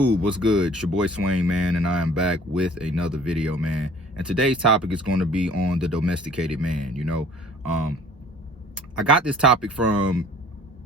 What's good? It's your boy Swain, man, and I am back with another video, man. And today's topic is going to be on the domesticated man. I got this topic from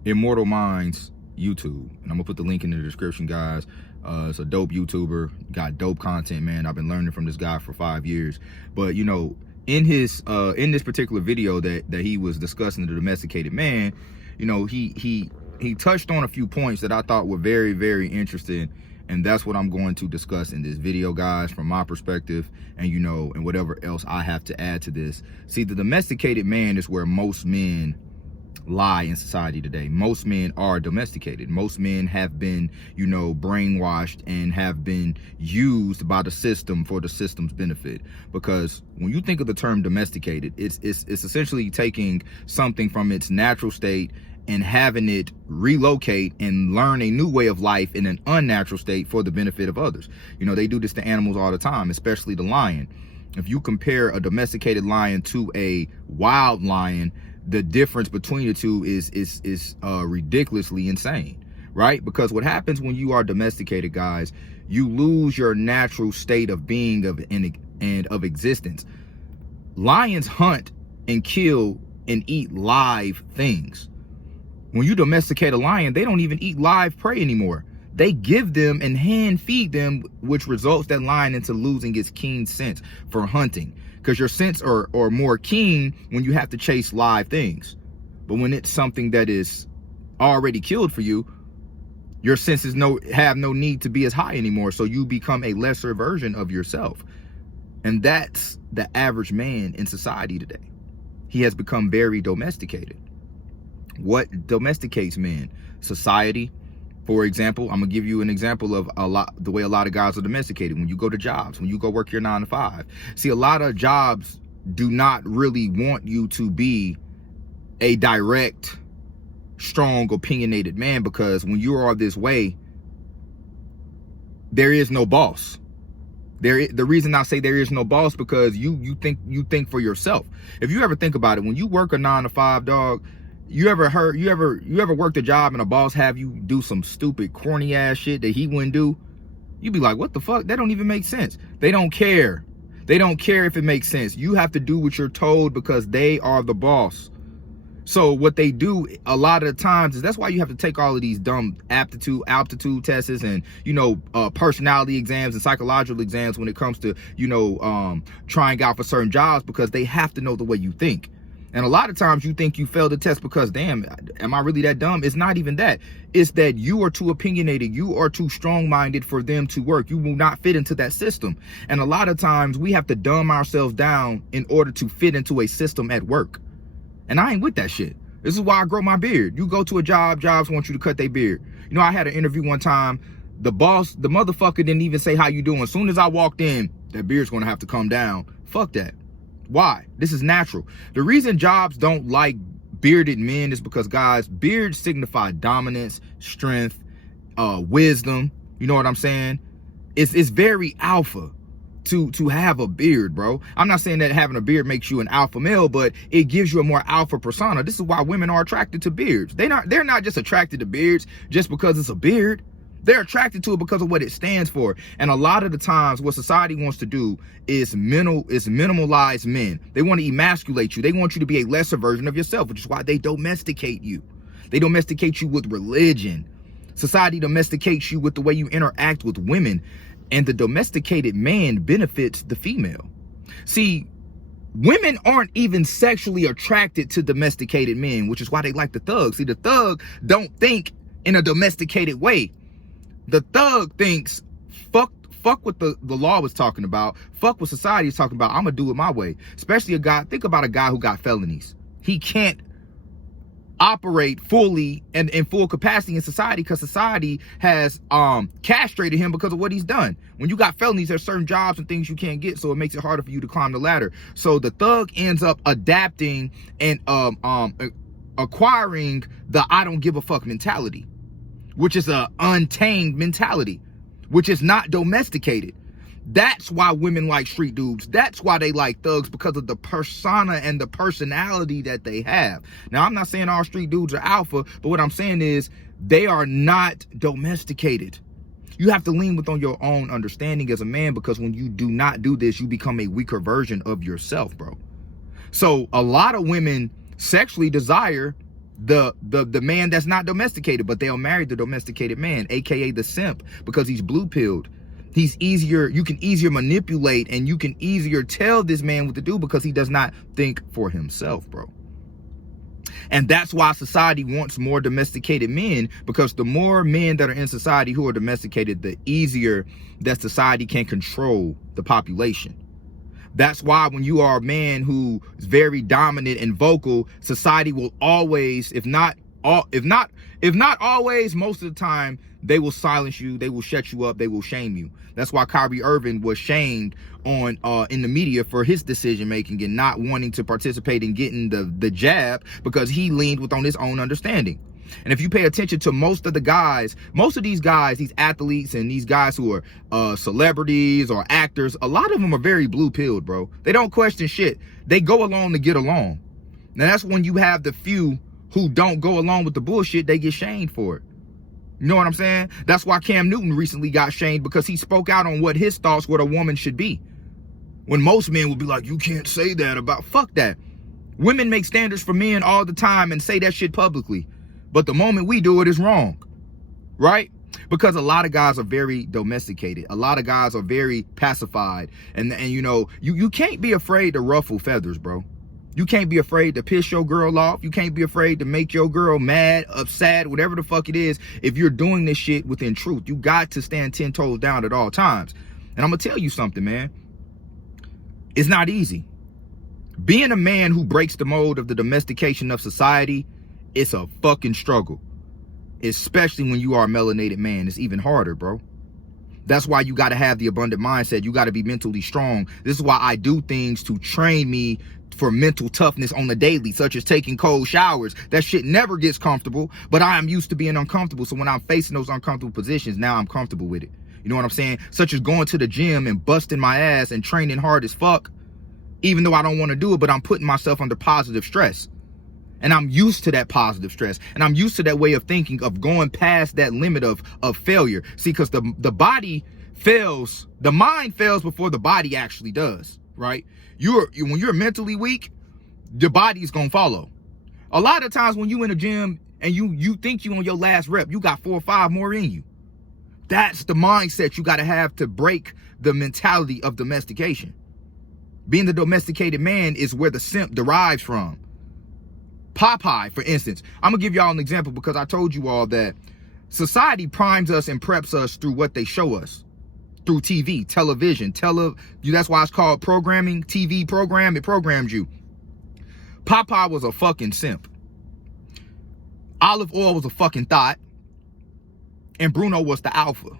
Immortal Minds YouTube, and I'm gonna put the link in the description, guys. It's a dope YouTuber, got dope content, man. I've been learning from this guy for 5 years. But in his in this particular video that he was discussing the domesticated man, he touched on a few points that I thought were very, very interesting. And that's what I'm going to discuss in this video, guys, from my perspective, and whatever else I have to add to this. See, the domesticated man is where most men lie in society today. Most men are domesticated. Most men have been, brainwashed and have been used by the system for the system's benefit. Because when you think of the term domesticated, it's essentially taking something from its natural state and having it relocate and learn a new way of life in an unnatural state for the benefit of others. They do this to animals all the time, especially the lion. If you compare a domesticated lion to a wild lion, the difference between the two is ridiculously insane, right? Because what happens when you are domesticated, guys, you lose your natural state of being and of existence. Lions hunt and kill and eat live things. When you domesticate a lion, they don't even eat live prey anymore. They give them and hand feed them, which results that lion into losing its keen sense for hunting. Because your sense are more keen when you have to chase live things. But when it's something that is already killed for you, your senses have no need to be as high anymore. So you become a lesser version of yourself. And that's the average man in society today. He has become very domesticated. What domesticates men? Society. For example, I'm gonna give you an example of the way a lot of guys are domesticated. When you go to jobs, when you go work your 9 to 5. See, a lot of jobs do not really want you to be a direct, strong, opinionated man, because when you are this way, there is no boss. The reason I say there is no boss, because you think for yourself. If you ever think about it, when you work a 9 to 5, dog, you ever worked a job and a boss have you do some stupid, corny ass shit that he wouldn't do? You'd be like, what the fuck? That don't even make sense. They don't care. They don't care if it makes sense. You have to do what you're told because they are the boss. So what they do a lot of the times is, that's why you have to take all of these dumb aptitude tests and, personality exams and psychological exams when it comes to, trying out for certain jobs, because they have to know the way you think. And a lot of times you think you failed the test because, damn, am I really that dumb? It's not even that. It's that you are too opinionated. You are too strong-minded for them to work. You will not fit into that system. And a lot of times we have to dumb ourselves down in order to fit into a system at work. And I ain't with that shit. This is why I grow my beard. You go to a job, jobs want you to cut their beard. I had an interview one time. The boss, the motherfucker didn't even say how you doing. As soon as I walked in, that beard's gonna have to come down. Fuck that. Why? This is natural. The reason jobs don't like bearded men is because, guys, beards signify dominance, strength, wisdom. You know what I'm saying? It's very alpha to have a beard, bro. I'm not saying that having a beard makes you an alpha male, but it gives you a more alpha persona. This is why women are attracted to beards. They're not just attracted to beards just because it's a beard. They're attracted to it because of what it stands for. And a lot of the times what society wants to do is minimalize men. They want to emasculate you. They want you to be a lesser version of yourself, which is why they domesticate you. They domesticate you with religion. Society domesticates you with the way you interact with women. And the domesticated man benefits the female. See, women aren't even sexually attracted to domesticated men, which is why they like the thug. See, the thug don't think in a domesticated way. The thug thinks, fuck what the law was talking about, fuck what society is talking about, I'm gonna do it my way. Especially think about a guy who got felonies. He can't operate fully and in full capacity in society because society has castrated him because of what he's done. When you got felonies, there's certain jobs and things you can't get, so it makes it harder for you to climb the ladder. So the thug ends up adapting and acquiring the I don't give a fuck mentality, which is a untamed mentality, which is not domesticated. That's why women like street dudes. That's why they like thugs, because of the persona and the personality that they have. Now, I'm not saying all street dudes are alpha, but what I'm saying is they are not domesticated. You have to lean within your own understanding as a man, because when you do not do this, you become a weaker version of yourself, bro. So a lot of women sexually desire the man that's not domesticated, but they'll marry the domesticated man, aka the simp, because he's blue pilled. He's easier, you can easier manipulate, and you can easier tell this man what to do because he does not think for himself, bro. And that's why society wants more domesticated men, because the more men that are in society who are domesticated, the easier that society can control the population. That's why when you are a man who is very dominant and vocal, society will always, if not always, most of the time, they will silence you, they will shut you up, they will shame you. That's why Kyrie Irving was shamed on in the media for his decision making and not wanting to participate in getting the jab, because he leaned within his own understanding. And if you pay attention to most of these guys, these athletes and these guys who are celebrities or actors, a lot of them are very blue pilled, bro. They don't question shit. They go along to get along. Now that's when you have the few who don't go along with the bullshit, they get shamed for it. You know what I'm saying? That's why Cam Newton recently got shamed, because he spoke out on what his thoughts, what a woman should be. When most men would be like, you can't say that about, fuck that. Women make standards for men all the time and say that shit publicly. But the moment we do it is wrong, right? Because a lot of guys are very domesticated. A lot of guys are very pacified. And you know, you can't be afraid to ruffle feathers, bro. You can't be afraid to piss your girl off. You can't be afraid to make your girl mad, upset, whatever the fuck it is. If you're doing this shit within truth, you got to stand 10 toes down at all times. And I'm gonna tell you something, man. It's not easy. Being a man who breaks the mold of the domestication of society, it's a fucking struggle. Especially when you are a melanated man. It's even harder, bro. That's why you got to have the abundant mindset. You got to be mentally strong. This is why I do things to train me for mental toughness on the daily, such as taking cold showers. That shit never gets comfortable, but I am used to being uncomfortable. So when I'm facing those uncomfortable positions, now I'm comfortable with it. You know what I'm saying? Such as going to the gym and busting my ass and training hard as fuck, even though I don't want to do it, but I'm putting myself under positive stress. And I'm used to that positive stress. And I'm used to that way of thinking, of going past that limit of failure. See, because the body fails, the mind fails before the body actually does, right? When you're mentally weak, the body is going to follow. A lot of times when you in a gym and you think you on your last rep, you got 4 or 5 more in you. That's the mindset you got to have to break the mentality of domestication. Being the domesticated man is where the simp derives from. Popeye, for instance, I'm gonna give y'all an example, because I told you all that society primes us and preps us through what they show us, through TV, television, that's why it's called programming. TV program, it programs you. Popeye was a fucking simp. Olive Oil was a fucking thought, and Bruno was the alpha.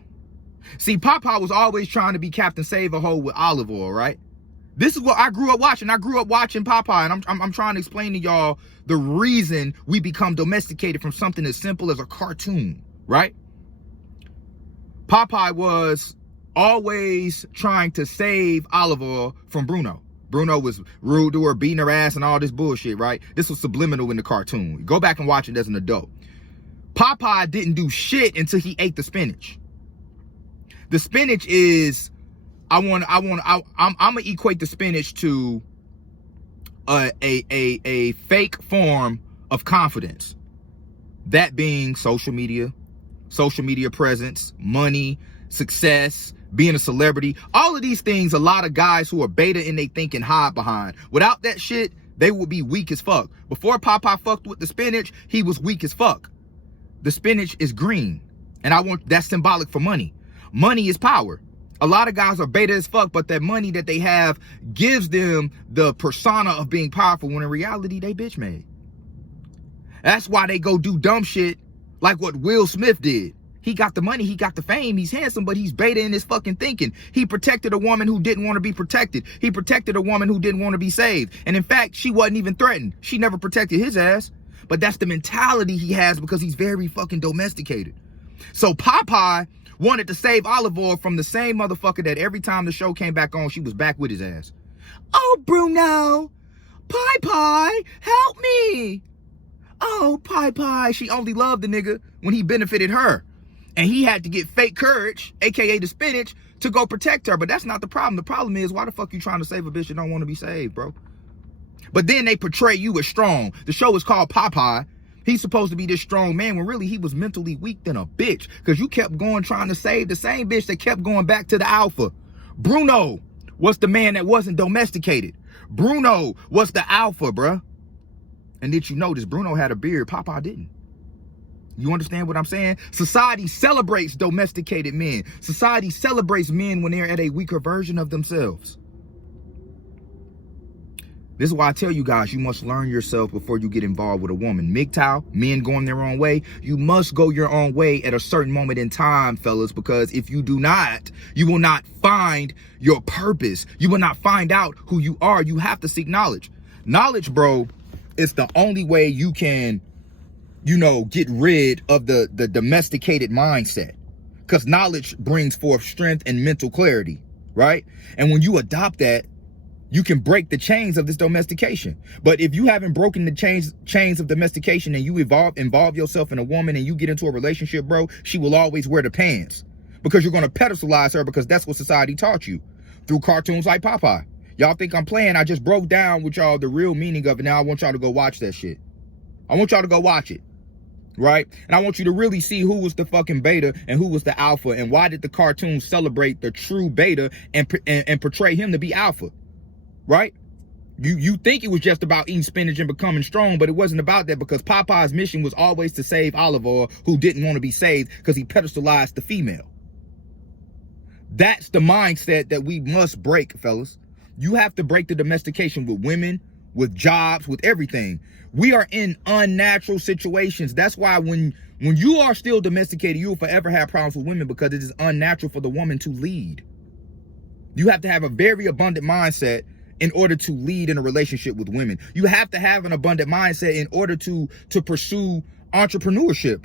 See, Popeye was always trying to be Captain Save-A-Ho with Olive Oil, right? This is what I grew up watching. I grew up watching Popeye, and I'm trying to explain to y'all the reason we become domesticated from something as simple as a cartoon, right? Popeye was always trying to save Olive Oil from Bruno. Bruno was rude to her, beating her ass and all this bullshit, right? This was subliminal in the cartoon. Go back and watch it as an adult. Popeye didn't do shit until he ate the spinach. The spinach is... I'm gonna equate the spinach to a fake form of confidence. That being social media presence, money, success, being a celebrity. All of these things, a lot of guys who are beta in they thinking hide behind. Without that shit, they would be weak as fuck. Before Popeye fucked with the spinach, he was weak as fuck. The spinach is green, and that's symbolic for money. Money is power. A lot of guys are beta as fuck, but that money that they have gives them the persona of being powerful, when in reality, they bitch made. That's why they go do dumb shit like what Will Smith did. He got the money, he got the fame, he's handsome, but he's beta in his fucking thinking. He protected a woman who didn't want to be protected. He protected a woman who didn't want to be saved. And in fact, she wasn't even threatened. She never protected his ass. But that's the mentality he has, because he's very fucking domesticated. So Popeye wanted to save Olive Oil from the same motherfucker that every time the show came back on, she was back with his ass. Oh, Bruno, Pie, help me. Oh, Pie, she only loved the nigga when he benefited her. And he had to get fake courage, aka the spinach, to go protect her. But that's not the problem. The problem is, why the fuck you trying to save a bitch that don't want to be saved, bro? But then they portray you as strong. The show is called Popeye. He's supposed to be this strong man when really he was mentally weak than a bitch. Because you kept going trying to save the same bitch that kept going back to the alpha. Bruno was the man that wasn't domesticated. Bruno was the alpha, bruh. And did you notice Bruno had a beard? Popeye didn't. You understand what I'm saying? Society celebrates domesticated men. Society celebrates men when they're at a weaker version of themselves. This is why I tell you guys, you must learn yourself before you get involved with a woman. MGTOW, men going their own way. You must go your own way at a certain moment in time, fellas, because if you do not, you will not find your purpose. You will not find out who you are. You have to seek knowledge. Knowledge, bro, is the only way you can, you know, get rid of the domesticated mindset. Because knowledge brings forth strength and mental clarity, right? And when you adopt that, you can break the chains of this domestication. But if you haven't broken the chains of domestication and you involve yourself in a woman and you get into a relationship, bro, she will always wear the pants because you're going to pedestalize her because that's what society taught you through cartoons like Popeye. Y'all think I'm playing? I just broke down with y'all the real meaning of it. Now I want y'all to go watch that shit. I want y'all to go watch it. Right? And I want you to really see who was the fucking beta and who was the alpha, and why did the cartoon celebrate the true beta and portray him to be alpha. Right? You think it was just about eating spinach and becoming strong, but it wasn't about that, because Popeye's mission was always to save Olive Oyl, who didn't want to be saved because he pedestalized the female. That's the mindset that we must break, fellas. You have to break the domestication with women, with jobs, with everything. We are in unnatural situations. That's why when you are still domesticated, you will forever have problems with women, because it is unnatural for the woman to lead. You have to have a very abundant mindset in order to lead in a relationship with women. You have to have an abundant mindset in order to pursue entrepreneurship.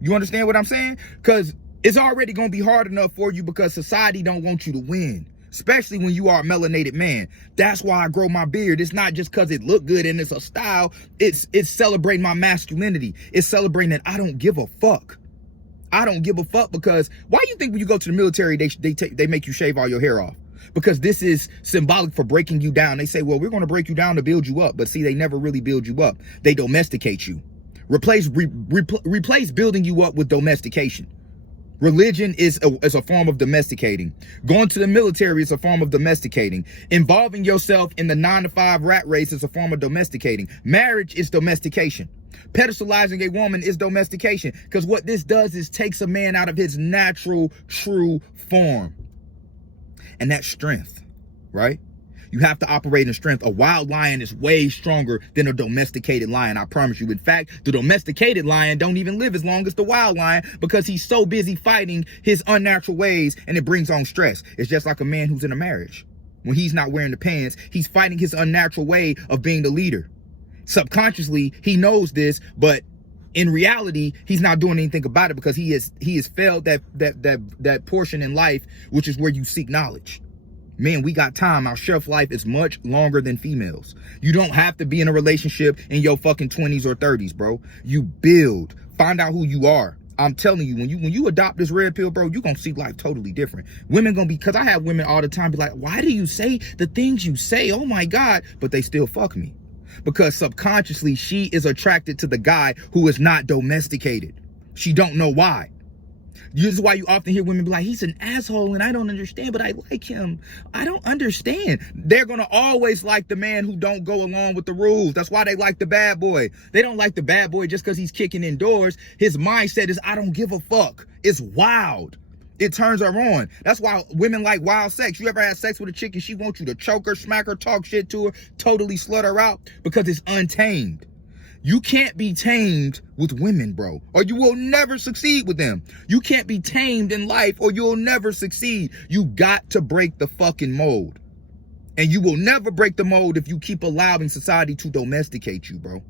You understand what I'm saying? Because it's already going to be hard enough for you because society don't want you to win, especially when you are a melanated man. That's why I grow my beard. It's not just because it look good and it's a style. It's celebrating my masculinity. It's celebrating that I don't give a fuck. I don't give a fuck, because why do you think when you go to the military, they make you shave all your hair off? Because this is symbolic for breaking you down. They say, well, we're going to break you down to build you up. But see, they never really build you up. They domesticate you. Replace building you up with domestication. Religion is a form of domesticating. Going to the military is a form of domesticating. Involving yourself in the 9-to-5 rat race is a form of domesticating. Marriage is domestication. Pedestalizing a woman is domestication. Because what this does is takes a man out of his natural, true form. And that's strength, right? You have to operate in strength. A wild lion is way stronger than a domesticated lion, I promise you. In fact, the domesticated lion don't even live as long as the wild lion, because he's so busy fighting his unnatural ways, and it brings on stress. It's just like a man who's in a marriage. When he's not wearing the pants, he's fighting his unnatural way of being the leader. Subconsciously, he knows this, but in reality, he's not doing anything about it, because he has failed that portion in life, which is where you seek knowledge. Man, we got time. Our shelf life is much longer than females. You don't have to be in a relationship in your fucking 20s or 30s, bro. You build. Find out who you are. I'm telling you, when you adopt this red pill, bro, you're going to see life totally different. Women going to be, because I have women all the time be like, why do you say the things you say? Oh my God. But they still fuck me. Because subconsciously, she is attracted to the guy who is not domesticated. She don't know why. This is why you often hear women be like, he's an asshole and I don't understand, but I like him. I don't understand. They're going to always like the man who don't go along with the rules. That's why they like the bad boy. They don't like the bad boy just because he's kicking indoors. His mindset is, I don't give a fuck. It's wild. It turns her on. That's why women like wild sex. You ever had sex with a chick and she wants you to choke her, smack her, talk shit to her, totally slut her out? Because it's untamed. You can't be tamed with women, bro, or you will never succeed with them. You can't be tamed in life or you'll never succeed. You got to break the fucking mold. And you will never break the mold if you keep allowing society to domesticate you, bro.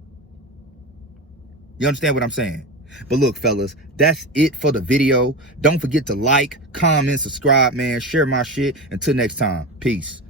You understand what I'm saying? But look, fellas, that's it for the video. Don't forget to like, comment, subscribe, man. Share my shit. Until next time, peace.